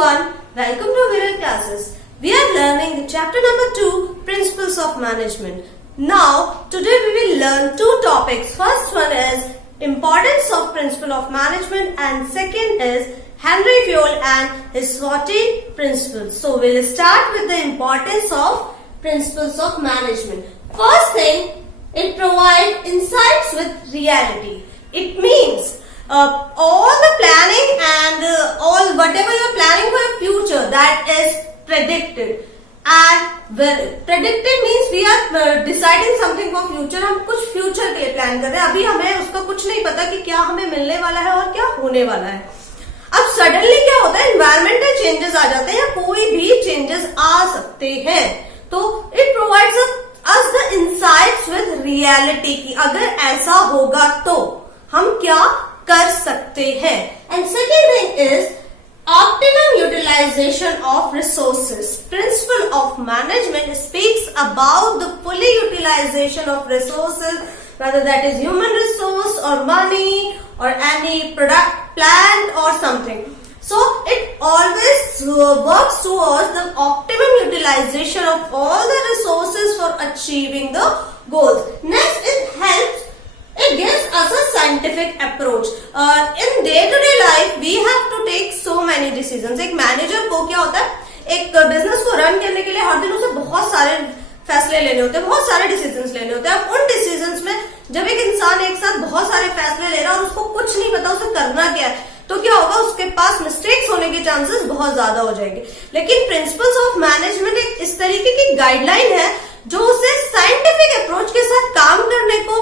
everyone, welcome to Viral Classes. We are learning chapter number 2, Principles of Management. Now, today we will learn two topics. First one is Importance of Principle of Management and second is Henry Fayol and his 14 Principles. So, we will start with the importance of Principles of Management. First thing, it provides insights with reality. It means all the planning and all whatever you're planning for your future, that is predicted. And predicted means we are deciding something for future. हम कुछ future के लिए plan कर रहे हैं. अभी हमें उसका कुछ नहीं पता कि क्या हमें मिलने वाला है और क्या होने वाला है. अब सडनली क्या होता है, environmental changes आ जाते हैं या कोई भी changes आ सकते हैं. तो it provides us the insights with reality कि अगर ऐसा होगा तो हम क्या कर सकते हैं. And second thing is optimum utilisation of resources. Principle of management speaks about the fully utilisation of resources, whether that is human resource or money or any product, plant or something. So it always works towards the optimum utilization of all the resources for achieving the goals. Next, it gives us a scientific approach. In day-to-day life, we have to take so many decisions. एक मैनेजर को क्या होता है, एक बिजनेस को रन करने के लिए हर दिन उसे बहुत सारे फैसले लेने होते हैं, बहुत सारे डिसीजंस लेने होते हैं. अब उन डिसीजंस में जब एक इंसान एक साथ बहुत सारे फैसले ले रहा है और उसको कुछ नहीं पता उसे करना क्या है, तो क्या होगा, उसके पास मिस्टेक्स होने के चांसेस बहुत ज्यादा हो जाएंगे. लेकिन प्रिंसिपल्स ऑफ मैनेजमेंट एक इस तरीके की गाइडलाइन है जो उसे साइंटिफिक अप्रोच के साथ काम करने को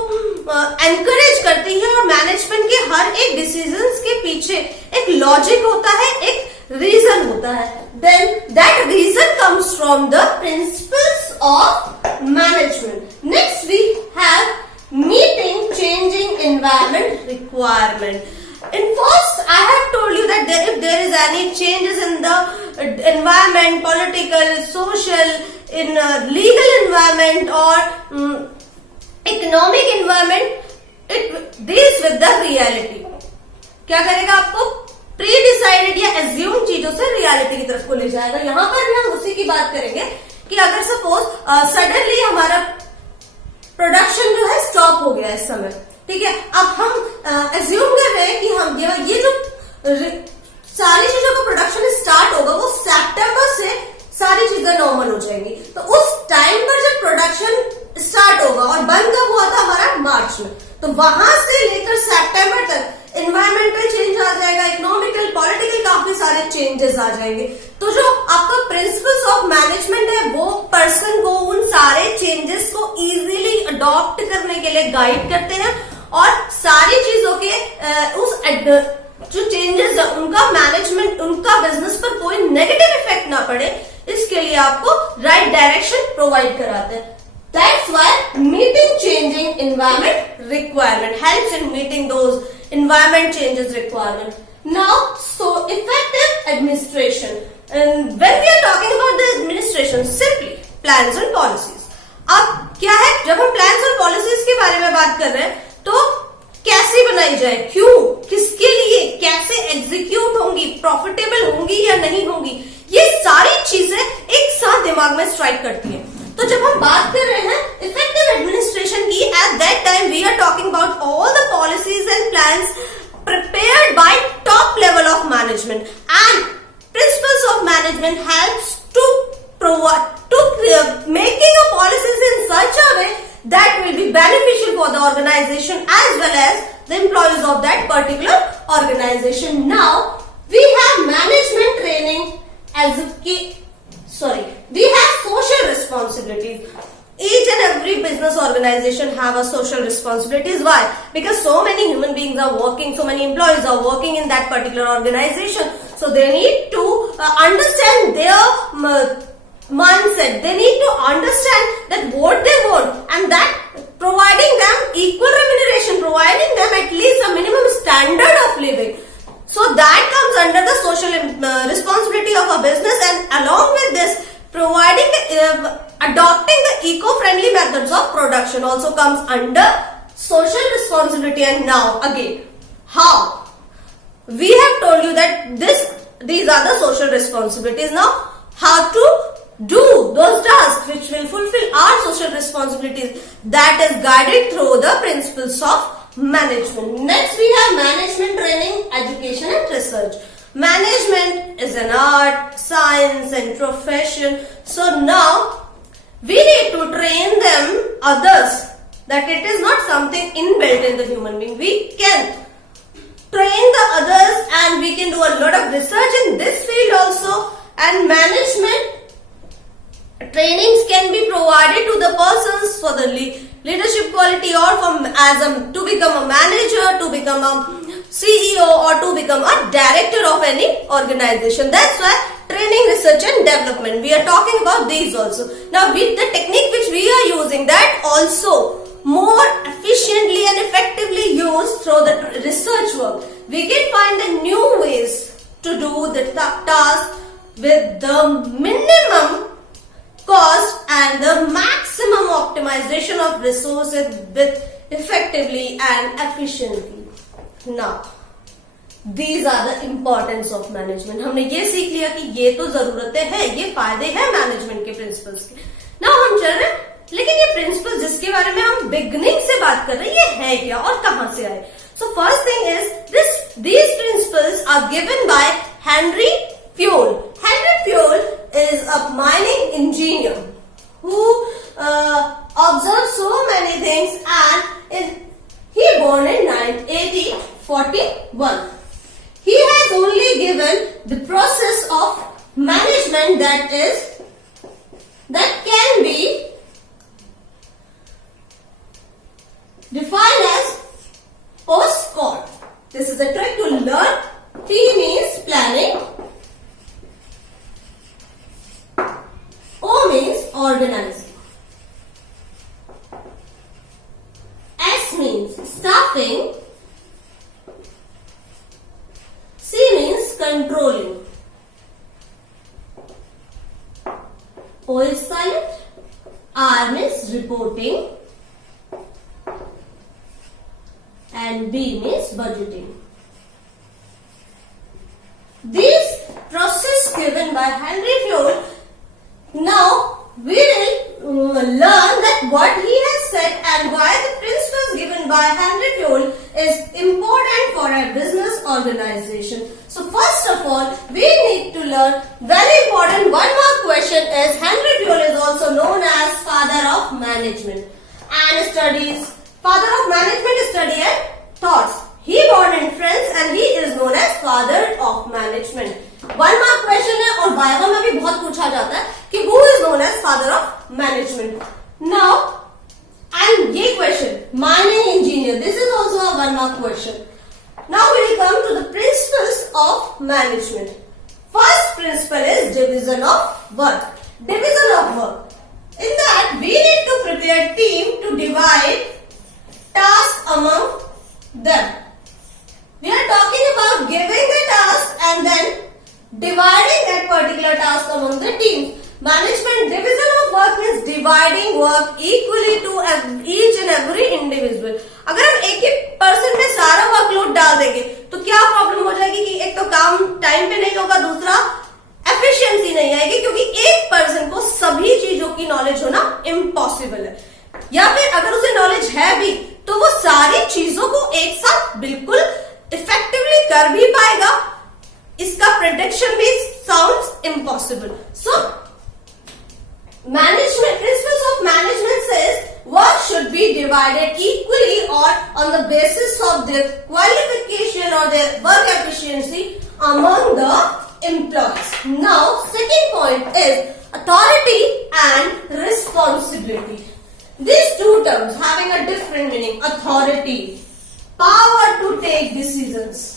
एनकरेज करती है. और मैनेजमेंट के हर एक डिसीजंस के पीछे एक लॉजिक होता है, एक रीजन होता है. Then that reason comes from the principles of management. Next we have meeting changing environment requirement. In first, I have told you that if there is any changes in the environment, political, social, in legal environment or economic environment, it deals with the reality. क्या करेगा, आपको pre decided या एज्यूम चीजों से रियलिटी की तरफ को ले जाएगा. यहाँ पर भी हम उसी की बात करेंगे कि अगर सपोज सडनली हमारा प्रोडक्शन जो है स्टॉप हो गया इस समय, ठीक है. अब हम एज्यूम कर रहे हैं कि हम ये जो सारी चीजों का प्रोडक्शन स्टार्ट होगा वो सितंबर से सारी चीजें नॉर्मल हो जाएंगी. तो उस टाइम पर जब प्रोडक्शन स्टार्ट होगा और बंद कब हुआ था हमारा, मार्च में, तो वहां से लेकर सितंबर तक एनवायरमेंटल चेंज आ जाएगा, इकोनॉमिकल, पॉलिटिकल काफी सारे चेंजेस आ जाएंगे. तो जो आपका प्रिंसिपल्स ऑफ मैनेजमेंट है वो पर्सन को उन सारे चेंजेस को इजीली अडॉप्ट करने के लिए गाइड करते हैं और सारी चीजों के उस जो चेंजेस है उनका मैनेजमेंट, उनका बिजनेस पर कोई नेगेटिव इफेक्ट ना पड़े, इसके लिए आपको राइट डायरेक्शन प्रोवाइड कराते हैं. That's why meeting changing environment requirement helps in meeting those environment changes requirement. Now, so effective administration. And when we are talking about the administration, simply plans and policies. अब क्या है, जब हम plans और policies के बारे में बात कर रहे हैं तो कैसे बनाई जाए, क्यों, किसके लिए, कैसे एग्जीक्यूट होंगी, प्रॉफिटेबल होंगी या नहीं होंगी, ये सारी चीजें एक साथ दिमाग में स्ट्राइक करती है. तो जब हम बात कर रहे हैं इफेक्टिव एडमिनिस्ट्रेशन की, at that time we are talking about all the policies and plans prepared by top level of management, and principles of management helps to provide making a policies in such a way that will be beneficial for the organization as well as the employees of that particular organization. Now we have management training we have social responsibilities. Each and every business organization have a social responsibilities. Why? Because so many human beings are working, so many employees are working in that particular organization. So they need to understand their mindset. They need to understand that what they want and that providing them equal remuneration, providing them at least a minimum standard of living. So that comes under the social responsibility of a business, and along with this, adopting the eco-friendly methods of production also comes under social responsibility. And now again, how? We have told you that these are the social responsibilities. Now, how to do those tasks which will fulfill our social responsibilities, that is guided through the principles of management. Next we have management training, education and research. Management is an art, science and profession. So now we need to train them others, that it is not something inbuilt in the human being. We can train the others and we can do a lot of research in this field also, and management trainings can be provided to the persons for the leadership quality or to become a manager, to become a CEO or to become a director of any organization. That's why training, research and development, we are talking about these also. Now with the technique which we are using, that also more efficiently and effectively used through the research work, we can find the new ways to do the task with the minimum cost and the maximum optimization of resources with effectively and efficiently. Now, these are the importance of management. हमने ये सीख लिया कि ये तो जरूरतें हैं, ये फायदे हैं मैनेजमेंट के प्रिंसिपल्स के. Now हम चल रहे हैं, लेकिन ये प्रिंसिपल जिसके बारे में हम बिगनिंग से बात कर रहे हैं, ये है क्या और कहां से आए? So first thing is these principles are given by Henry Fayol. Henry Fayol is a mining engineer who observed so many things, and he born in 1841. He has only given the process of management that can be defined as postcard. This is a trick to learn. P means planning. O means organizing. S means staffing. C means controlling. O is silent. R means reporting. And B means budgeting. These process given by Henry Fayol. Now we will learn that what he has said and why the principles given by Henry Fayol is important for a business organization. So first of all, we need to learn very important one more question is Henry Fayol is also known as father of management and studies. Father of management study and thoughts. He born in France and he is known as father of management. One mark question है और वाइवा में भी बहुत पूछा जाता है कि who is known as father of management. Now and ये question mining engineer, this is also a one mark question. Now we will come to the principles of management. First principle is division of work. Division of work, in that we need to prepare team to divide task among them. We are talking about giving the task and then dividing that particular task among the team. Management division of work means dividing work equally to each and every individual. अगर हम एक ही पर्सन पे सारा वर्कलोड डाल देंगे तो क्या प्रॉब्लम हो जाएगी कि एक तो काम टाइम पे नहीं होगा, दूसरा एफिशिएंसी नहीं आएगी, क्योंकि एक पर्सन को सभी चीजों की नॉलेज होना इम्पॉसिबल है. या फिर अगर उसे नॉलेज है भी तो वो सारी चीजों को एक साथ बिल्कुल इफेक्टिवली कर भी पाएगा, इसका प्रेडिक्शन भी sounds impossible. So management principles of management says work should be divided equally or on the basis of their qualification or their work efficiency among the employees. Now second point is authority and responsibility. These two terms having a different meaning. Authority, power to take decisions.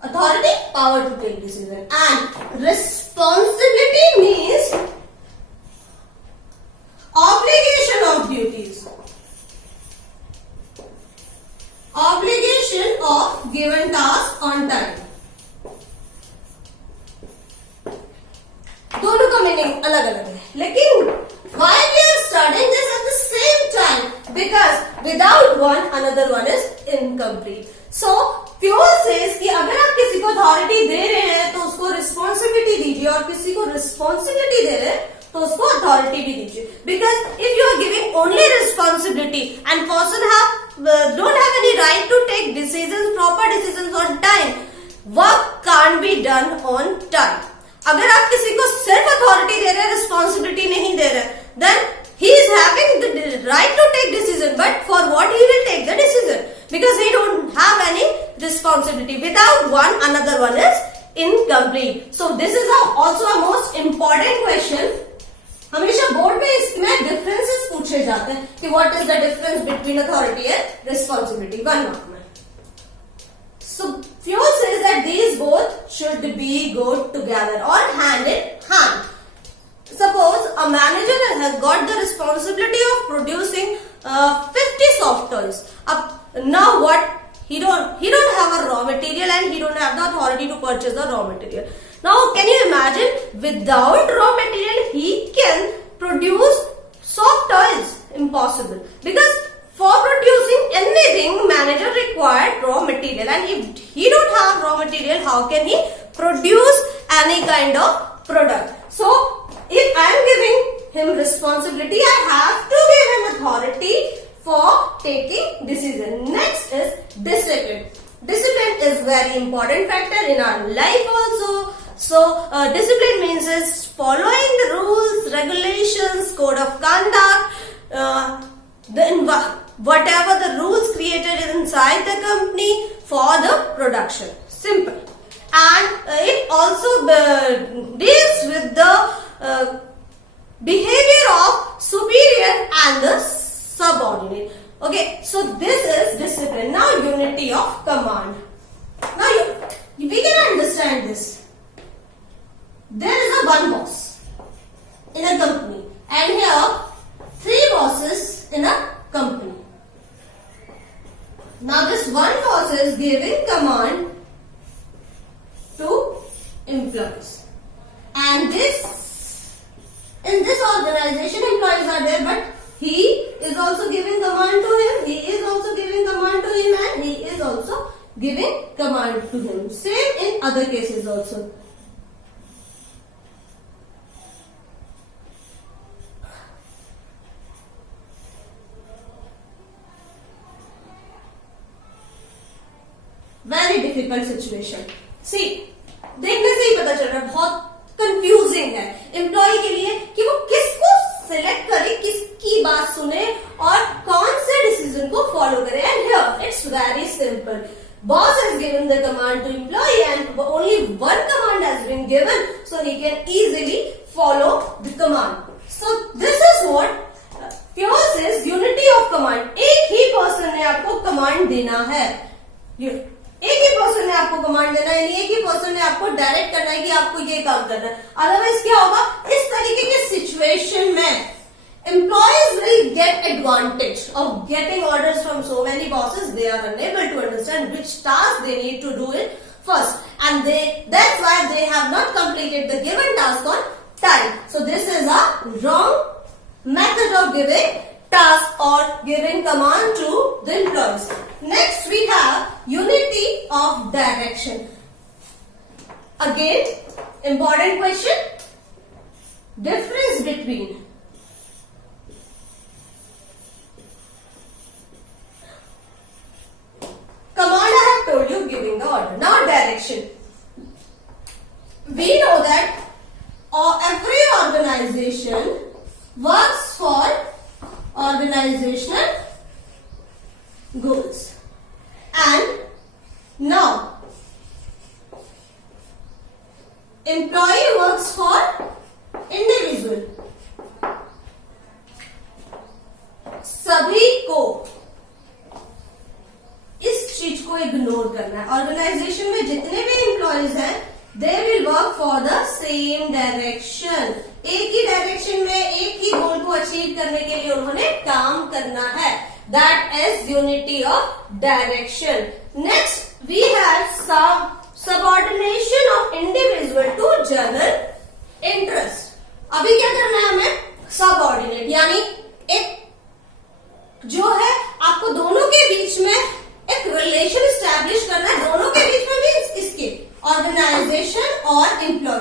Authority, power to take decisions. And responsibility means obligation of duties. Obligation of given task on time. दोनों का मीनिंग अलग अलग है, लेकिन why we are studying this at the same time? Because without without one another one is incomplete. So Fuel says कि अगर आप किसी को अथॉरिटी दे रहे हैं तो उसको रिस्पॉन्सिबिलिटी दीजिए, और किसी को रिस्पॉन्सिबिलिटी दे रहे हैं तो उसको अथॉरिटी भी दीजिए. Because if you are giving only responsibility and person don't have any right to take decisions, proper decisions on time, work can't be done on time. अगर आप किसी को सिर्फ अथॉरिटी दे रहे हैं, रिस्पॉन्सिबिलिटी नहीं दे रहे, then he is having the right to take decision, but for what he will take the decision, because he don't have any responsibility. Without one, another one is incomplete. So this is also a most important question. हमेशा बोर्ड में इसमें डिफरेंसेस पूछे जाते हैं कि what is the difference between authority and responsibility, 1 मार्क में. So Fuel says that these both should be go together or hand in hand. Suppose a manager has got the responsibility of producing 50 soft toys. Now what? He don't have a raw material and he don't have the authority to purchase the raw material. Now can you imagine, without raw material he can produce soft toys? Impossible. Because for producing anything, manager required raw material, and if he don't have raw material, how can he produce any kind of product? So if I am giving him responsibility, I have to give him authority for taking decision. Next is discipline. Discipline is very important factor in our life also. So discipline means is following the rules, regulations, code of conduct, whatever the rules created inside the company for the production. Simple. And it also deals with the behavior of superior and the subordinate. Okay, so this is discipline. Now unity of command. Now we can understand this. There is a one boss in a company, and here 3 bosses in a company. Now this one boss is giving command to employees, and in this organization employees are there, but he is also giving command to him, he is also giving command to him, and he is also giving command to him. Same in other cases also. Very difficult situation. See, देखने से ही पता चल रहा है बहुत कंफ्यूजिंग है एम्प्लॉय के लिए कि वो किसको सिलेक्ट करे, किसकी बात सुने और कौन से डिसीजन को फॉलो करे. And here it's very simple. Boss has given the command to employee and only one command has been given, so he can easily follow the command. So this is what Fayol says, unity of command. एक ही पर्सन ने आपको कमांड देना है, एक ही पर्सन ने आपको कमांड देना है, एक ही पर्सन ने आपको डायरेक्ट करना है कि आपको ये काम करना है. अदरवाइज क्या होगा, इस तरीके के सिचुएशन में employees will get advantage of getting orders from so many bosses. They are unable to understand which task they need to do it first, and that's why they have not completed the given task on time. So this is a wrong method of giving task or giving command to the employees. Next we have unity of direction. Again, important question. Difference between command, I have told you, giving the order. Now direction. We know that every organization works for organizational goals, and now employee works for individual. सभी को इस चीज को इग्नोर करना है. ऑर्गेनाइजेशन में जितने भी एम्प्लॉयज हैं, they will work for the same direction. एक ही डायरेक्शन में एक ही गोल को अचीव करने के लिए उन्होंने काम करना है. That is unity of direction. Next we have subordination of individual to general interest. अभी क्या करना है हमें, सबऑर्डिनेट, यानी एक जो है आपको दोनों के बीच में एक रिलेशन स्टैब्लिश करना है, दोनों के बीच में मीन्स इसके ऑर्गेनाइजेशन और एम्प्लॉय।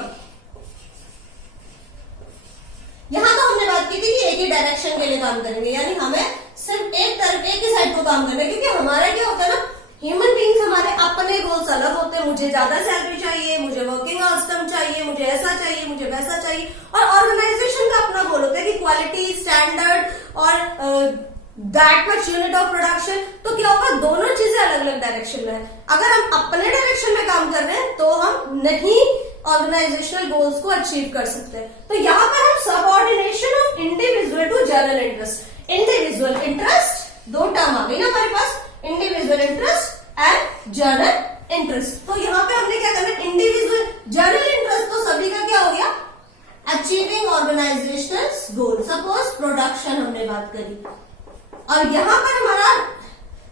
यहां तो हमने बात की थी कि एक ही डायरेक्शन के लिए काम करेंगे, यानी हमें सिर्फ एक ही साइड को काम करना है, क्योंकि हमारा क्या होता है ना, ह्यूमन बींग्स हमारे अपने गोल्स अलग होते हैं। मुझे ज्यादा सैलरी चाहिए, मुझे वर्किंग आवर्स कम चाहिए, मुझे ऐसा चाहिए, मुझे वैसा चाहिए, और ऑर्गेनाइजेशन का अपना गोल होता है कि क्वालिटी स्टैंडर्ड और that much unit of production. तो क्या होगा, दोनों चीजें अलग अलग डायरेक्शन में है। अगर हम अपने डायरेक्शन में काम कर रहे हैं तो हम नहीं ऑर्गेनाइजेशनल गोल्स को अचीव कर सकते हैं। तो यहाँ पर हम subordination of individual to general interest, individual interest, दो टर्म आ गई ना हमारे पास, individual interest and general interest. तो यहाँ पे हमने क्या करना है, इंडिविजुअल जनरल इंटरेस्ट तो सभी का क्या हो गया, अचीविंग ऑर्गेनाइजेशनल गोल, सपोज प्रोडक्शन हमने बात करी, और यहाँ पर हमारा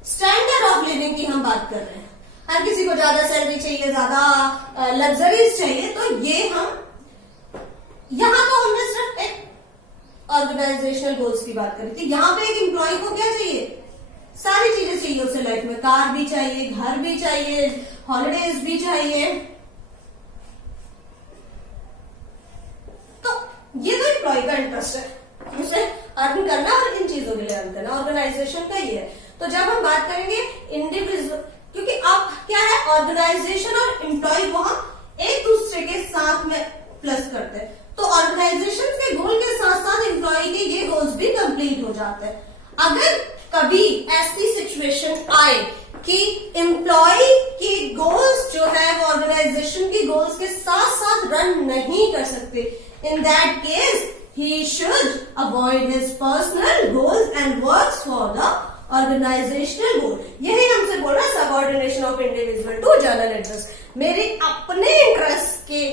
स्टैंडर्ड ऑफ लिविंग की हम बात कर रहे हैं। हर किसी को ज्यादा सैलरी चाहिए, ज्यादा लग्जरीज चाहिए, तो ये हम यहाँ तो हमने सिर्फ एक ऑर्गेनाइजेशनल गोल्स की बात करी थी। यहाँ पे एक एम्प्लॉय को क्या चाहिए, सारी चीजें चाहिए उसे लाइफ में, कार भी चाहिए, घर भी चाहिए, हॉलिडेज भी चाहिए। तो ये तो एम्प्लॉय का इंटरेस्ट है, उसे अर्न करना और इन चीजों के लिए अर्न करना, ऑर्गेनाइजेशन का ये है। तो जब हम बात करेंगे इंडिविजुअल, क्योंकि अब क्या है, ऑर्गेनाइजेशन और एम्प्लॉय को हम एक दूसरे के साथ में प्लस करते हैं, तो ऑर्गेनाइजेशन के गोल के साथ साथ एम्प्लॉय के ये गोल्स भी कंप्लीट हो जाते हैं। अगर कभी ऐसी सिचुएशन आए कि एम्प्लॉय के गोल्स जो है वो ऑर्गेनाइजेशन की गोल्स के साथ साथ रन नहीं कर सकते, in that case he should avoid his personal goals and works for the organizational goal। यही हमसे बोल रहा है subordination of individual to general interest. मेरे अपने इंटरेस्ट के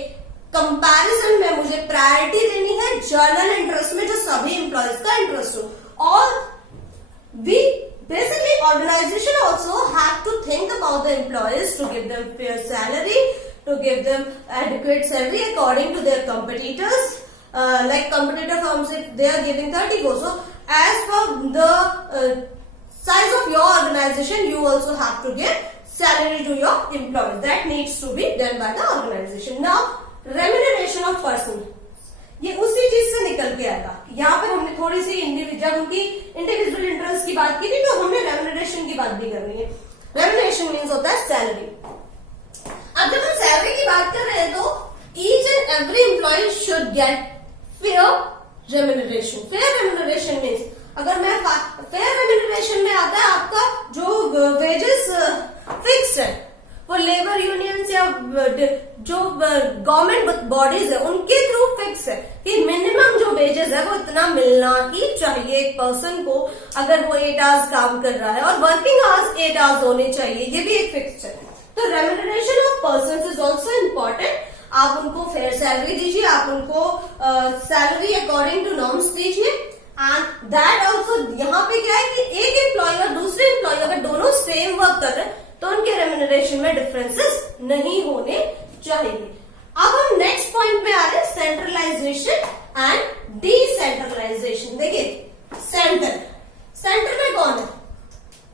कंपैरिजन में मुझे प्रायोरिटी देनी है जनरल इंटरेस्ट में, जो सभी एम्प्लॉयज का इंटरेस्ट हो। और we basically organization also have to think about the employees to give them fair salary, to give them adequate salary according to their competitors। Like competitor firms, if they are giving 34, so as per the size of your organization, you also have to give salary to your employees. That needs to be done by the organization. Now, remuneration of person, ये उसी चीज से निकल के आएगा। यहाँ पर हमने थोड़ी सी जब उनकी इंडिविजुअल इंटरेस्ट की बात की थी, तो हमने रेम्यूनरेशन की बात भी करनी है। रेम्यूनरेशन मीन्स होता है सैलरी। अब जब हम सैलरी की बात कर रहे हैं, तो each and every employee should get fair remuneration. Fair remuneration means, अगर मैं फेयर रेम्यूनरेशन में आता है आपका जो वेजेस फिक्स्ड है, वो लेबर यूनियंस या जो गवर्नमेंट बॉडीज है उनके थ्रू फिक्स है कि मिनिमम जो वेजेस है वो इतना मिलना ही चाहिए एक पर्सन को, अगर वो 8 आवर्स काम कर रहा है, और वर्किंग आवर्स 8 आवर्स होने चाहिए, ये भी एक फिक्स है। तो remuneration of person is also important. आप उनको फेयर सैलरी दीजिए, आप उनको सैलरी अकॉर्डिंग टू नॉर्म्स दीजिए, एंड दैट ऑल्सो यहाँ पे क्या है कि एक एम्प्लॉय और दूसरे एम्प्लॉय अगर दोनों सेम वर्क कर रहे हैं तो उनके रेम्यूनरेशन में डिफरेंसेस नहीं होने चाहिए। अब हम नेक्स्ट पॉइंट में आ रहे हैं, सेंट्रलाइजेशन एंड डिसेंट्रलाइजेशन। देखिए सेंटर में कौन है,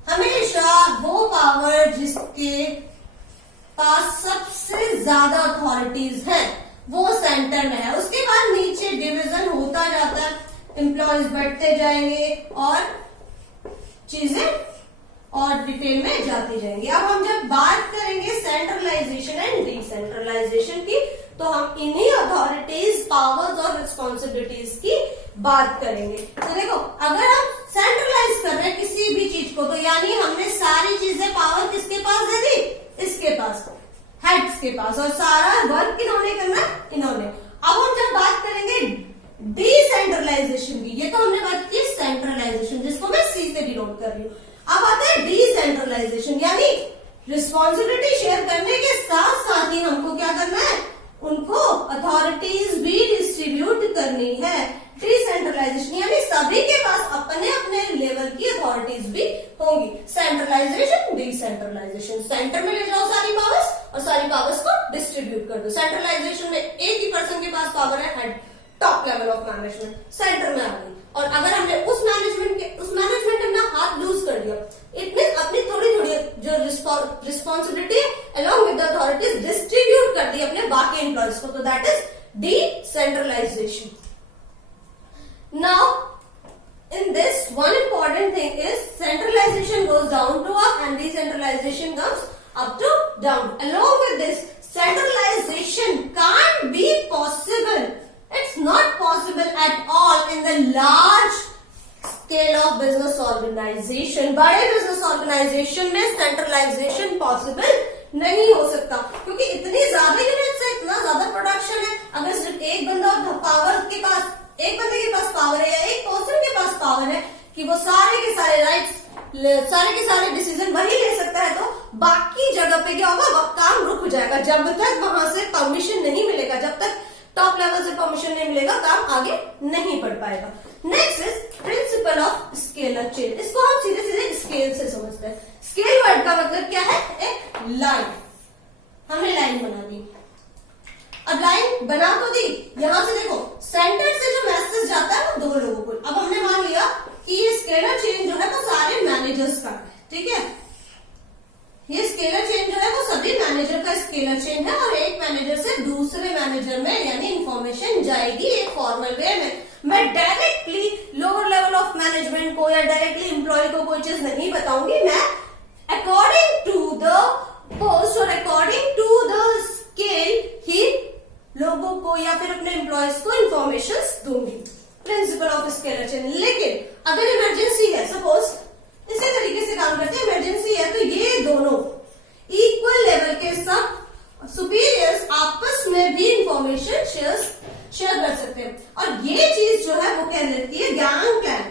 हमेशा वो पावर जिसके पास सबसे ज्यादा अथॉरिटीज है वो सेंटर में है। उसके बाद नीचे डिवीजन होता जाता है, एम्प्लॉयज बढ़ते जाएंगे और चीजें और डिटेल में जाती जाएंगी। अब हम जब बात करेंगे सेंट्रलाइजेशन एंड डिसेंट्रलाइजेशन की, तो हम इन्हीं अथॉरिटीज, पावर्स और रिस्पॉन्सिबिलिटीज की बात करेंगे। तो देखो, अगर हम सेंट्रलाइज कर रहे हैं किसी भी चीज को, तो यानी हमने सारी चीजें पावर किसके पास दे दी, इसके पास, हेड्स के पास, और सारा वर्क किन्होंने करना, इन्होंने। अब हम जब बात करेंगे डिसेंट्रलाइजेशन की, ये तो हमने बात की सेंट्रलाइजेशन, जिसको मैं सी से डिनोट कर रही हूँ। अब आता है डिसेंट्रलाइजेशन, यानी रिस्पॉन्सिबिलिटी शेयर करने के साथ साथ ही हमको क्या करना है, उनको अथॉरिटीज भी डिस्ट्रीब्यूट करनी है। डिसेंट्रलाइजेशन यानी सभी के पास अपने अपने लेवल की अथॉरिटीज भी होंगी। सेंट्रलाइजेशन, डिसेंट्रलाइजेशन, सेंटर में ले जाओ सारी पावर्स और सारी पावर्स को डिस्ट्रीब्यूट कर दो। सेंट्रलाइजेशन में एक ही पर्सन के पास पावर है, head, top level of management, centre में आ गई। और अगर हमने उस मैनेजमेंट अपना हाथ लूज कर दिया, इट मीन अपनी थोड़ी थोड़ी जो responsibility along with the authorities distribute कर दी अपने बाकी एम्प्लॉयज को, तो that is decentralisation. Now in this, one important thing is centralization goes down to up and decentralization comes up to down. Along with this, centralization can't be possible. It's not possible at all in the large scale of business organization. बड़े business organization में centralization possible नहीं हो सकता, क्योंकि इतनी ज्यादा यूनिट्स है, इतना ज्यादा प्रोडक्शन है. अगर सिर्फ एक बंदा पावर के पास, एक बंदे के पास पावर है या एक पर्सन के पास पावर है कि वो सारे के सारे राइट्स, सारे के सारे डिसीजन वही ले सकता है, तो बाकी जगह पे क्या होगा, काम रुक जाएगा. जब तक वहां से परमिशन नहीं मिलेगा, जब तक टॉप लेवल से परमिशन नहीं मिलेगा, काम आगे नहीं बढ़ पाएगा. Next is principle of scalar chain. इसको हम सीधे सीधे स्केल से समझते हैं. स्केल वर्ड का मतलब क्या है, एक लाइन. हमने लाइन बना दी. अब लाइन बना तो दी, यहां से देखो सेंटर से जो मैसेज जाता है वो दो लोगों को. अब हमने मान लिया कि ये स्केलर चेन जो है वो सारे मैनेजर्स का है, ठीक है. ये स्केलर चेन जो है वो सभी मैनेजर का स्केलर चेन है, और एक मैनेजर से दूसरे मैनेजर में यानी इंफॉर्मेशन जाएगी एक फॉर्मल वे में. मैं directly lower level of management को या डायरेक्टली एम्प्लॉय को कोई चीज नहीं बताऊंगी. मैं अकॉर्डिंग टू द पोस्ट और अकॉर्डिंग टू द स्केल ही लोगों को या फिर अपने एम्प्लॉयज को इंफॉर्मेशन दूंगी. Principle of scalar chain. लेकिन अगर इमरजेंसी है, सपोज इसी तरीके से काम करते हैं, इमरजेंसी है, तो ये दोनों इक्वल लेवल के सब सुपीरियर्स आपस में भी इंफॉर्मेशन शेयर कर सकते हैं. और ये चीज जो है वो कहलाती है gang plan.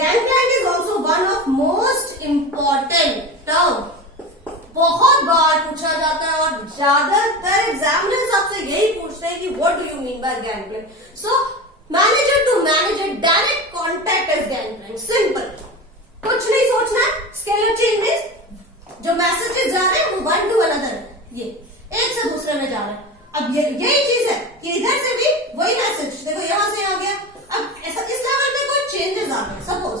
Gang plan is also one of most important term. बहुत बार पूछा जाता है और ज्यादातर एग्जामिनर्स आपसे यही पूछते हैं कि what do you mean by gang plank. So manager to manager direct contact is gang plank. Simple, कुछ नहीं सोचना है. स्केलर चेन में जो मैसेजेस जा रहे हैं वो वन टू अनदर, ये एक से दूसरे में जा रहे हैं. अब यही चीज है कि इधर से भी वही मैसेज, देखो यहां से आ गया. अब ऐसा इस लेवल पे कोई चेंजेस आ गए सपोज,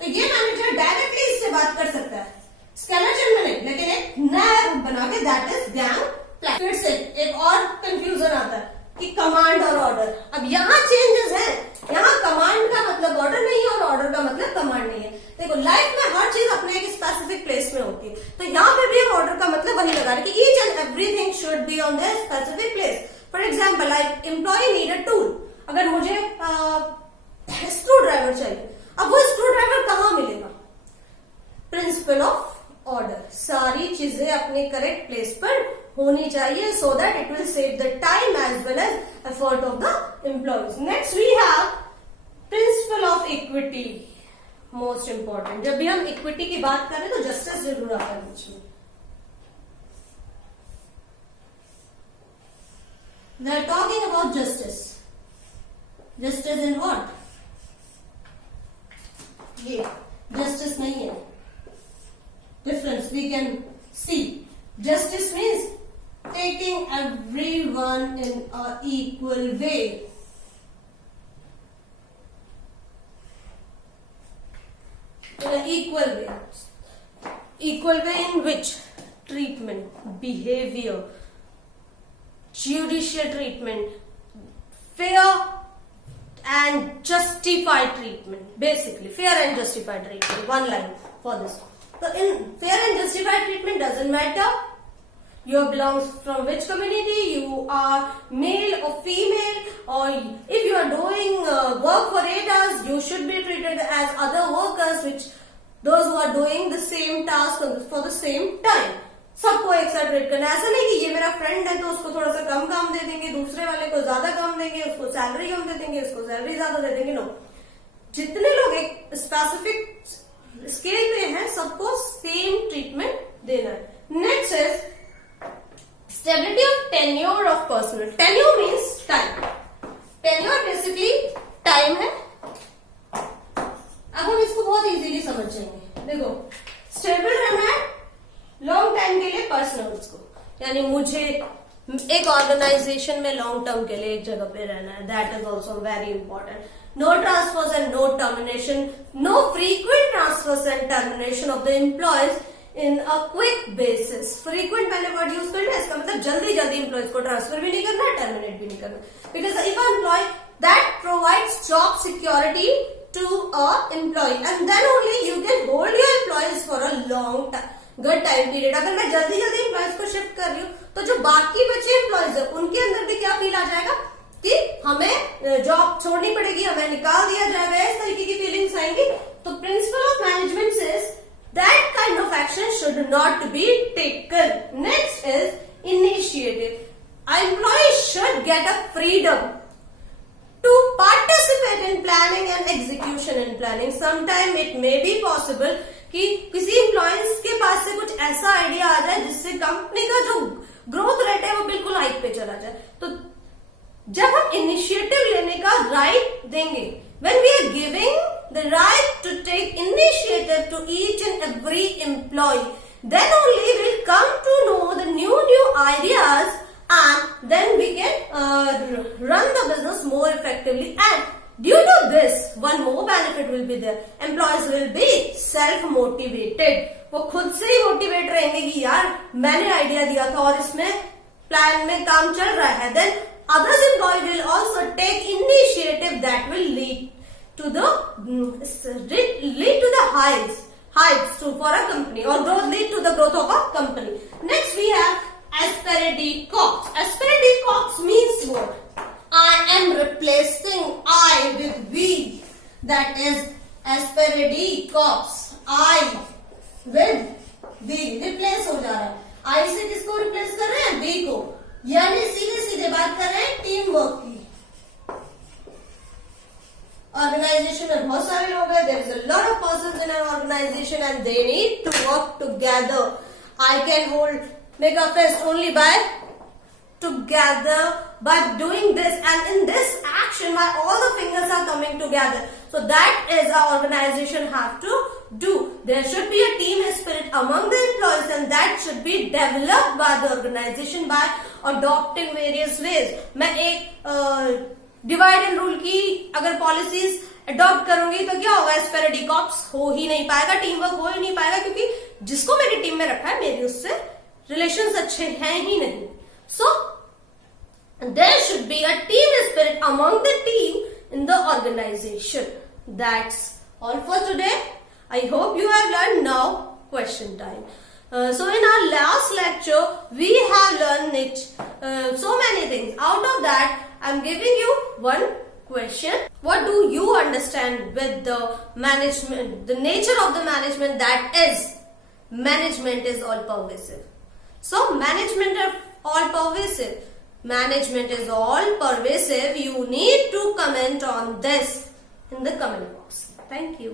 तो ये मैनेजर डायरेक्टली इससे बात कर सकता है स्केलर चेन में नहीं, लेकिन एक नया रूप बना के, दैट इज गैंग प्लान. फिर से एक और कंफ्यूजन आता है कि कमांड और ऑर्डर. अब यहाँ चेंजेस है, यहाँ कमांड का मतलब ऑर्डर नहीं है और ऑर्डर का मतलब कमांड नहीं है. देखो लाइफ में हर चीज अपने एक स्पेसिफिक प्लेस में होती है, तो यहाँ पे भी हम ऑर्डर का मतलब वही लगा रहे कि each and everything should be on their specific place. For example, like employee need a tool. अगर मुझे स्क्रू ड्राइवर चाहिए, अब वो स्क्रू ड्राइवर कहाँ मिलेगा? Principle of order. सारी चीजें अपने करेक्ट प्लेस पर होनी चाहिए, so that it will save the time as well as effort of the employees. Next we have principle of equity. Most important. जब भी हम इक्विटी की बात करें तो जस्टिस जरूर आता है बीच में. They are talking about justice. Justice in what? ये justice नहीं है. Difference we can see. Justice means taking everyone in an equal way. In an equal way. Equal way in which? Treatment, behavior, judicial treatment, fair and justified treatment. Basically, fair and justified treatment. One line for this. So in fair and justified treatment doesn't matter you belongs from which community, you are male or female, or if you are doing work for 8 hours, you should be treated as other workers, which those who are doing the same task for the same time. सबको एक साथ ट्रीट करना. ऐसा नहीं कि ये मेरा फ्रेंड है तो उसको थोड़ा सा कम काम दे देंगे, दूसरे वाले को ज्यादा काम देंगे, उसको सैलरी कम दे देंगे, उसको सैलरी ज्यादा दे देंगे. नो, जितने लोग एक स्पेसिफिक स्केल पे है सबको सेम ट्रीटमेंट देना है. Next is stability of tenure of personal. Tenure means time. Tenure basically time है. अब हम इसको बहुत इजीली समझ जाएंगे. देखो, स्टेबल रहना है लॉन्ग टाइम के लिए पर्सनल्स को, यानी मुझे एक ऑर्गेनाइजेशन में लॉन्ग टर्म के लिए एक जगह पे रहना है, that is also very important. No transfers and no termination, no frequent transfers and termination of the employees in a quick basis. Frequent मैंने वर्ड यूज कर लिया, इसका मतलब जल्दी जल्दी एम्प्लॉयज को ट्रांसफर भी नहीं करना, टर्मिनेट भी नहीं करना. Because if employee that provides job security to a employee and then only you can hold your employees for a long good time period. अगर मैं जल्दी जल्दी एम्प्लॉयज को शिफ्ट कर रही हूँ तो जो बाकी बचे एम्प्लॉयज है उनके अंदर भी क्या फील आ जाएगा कि हमें जॉब छोड़नी पड़ेगी, हमें निकाल दिया जाएगा, इस तरीके की फीलिंग्स आएंगी. तो principal of management says that kind of action should not be taken. Next is initiative. Employees should get a freedom to participate in planning and execution in planning. Sometime it may be possible कि किसी एम्प्लॉयज के पास से कुछ ऐसा आइडिया आ जाए जिससे कंपनी का जो ग्रोथ रेट है वो बिल्कुल हाइक पे चला जाए. तो जब हम इनिशिएटिव लेने का राइट देंगे, when we are giving the right to take initiative to each and every employee, then only we'll come to know the new ideas and then we can run the business more effectively. And due to this, one more benefit will be there. Employees will be self-motivated. वो खुद से ही मोटिवेट रहेंगे कि यार मैंने आइडिया दिया था और इसमें प्लान में काम चल रहा है. Then others employees will also take initiative that will lead to the heights for a company, or growth lead to the growth of a company. Next we have Asperity-Cox. Asperity-Cox means what? I am replacing I with we. That is Asperity-Cox. I with we. Replace हो जा रहा है. I से किसको replace कर रहे हैं? We को. यानी सीधे सीधे बात कर रहे हैं टीम वर्क की. ऑर्गेनाइजेशन में बहुत सारे लोग हैं. There is a lot of persons in an organisation and they need to work together. I can hold make a fist only by together by doing this, and in this action why all the fingers are coming together. So that is our organization have to do. There should be a team spirit among the employees and that should be developed by the organization by adopting various ways. मैं एक divide and rule की अगर policies adopt करूंगी तो क्या होगा? Asperity cops हो ही नहीं पाएगा, टीम वर्क हो ही नहीं पाएगा, क्योंकि जिसको मेरी टीम में रखा है मेरे उससे रिलेशंस अच्छे हैं ही नहीं. सो there should be a team spirit among the team in the organization. That's all for today. I hope you have learned. Now question time. So in our last lecture we have learned so many things. Out of that I'm giving you one question. What do you understand with the management, the nature of the management, that is management is all pervasive. So management is all pervasive. Management is all pervasive. You need to comment on this in the comment box. Thank you.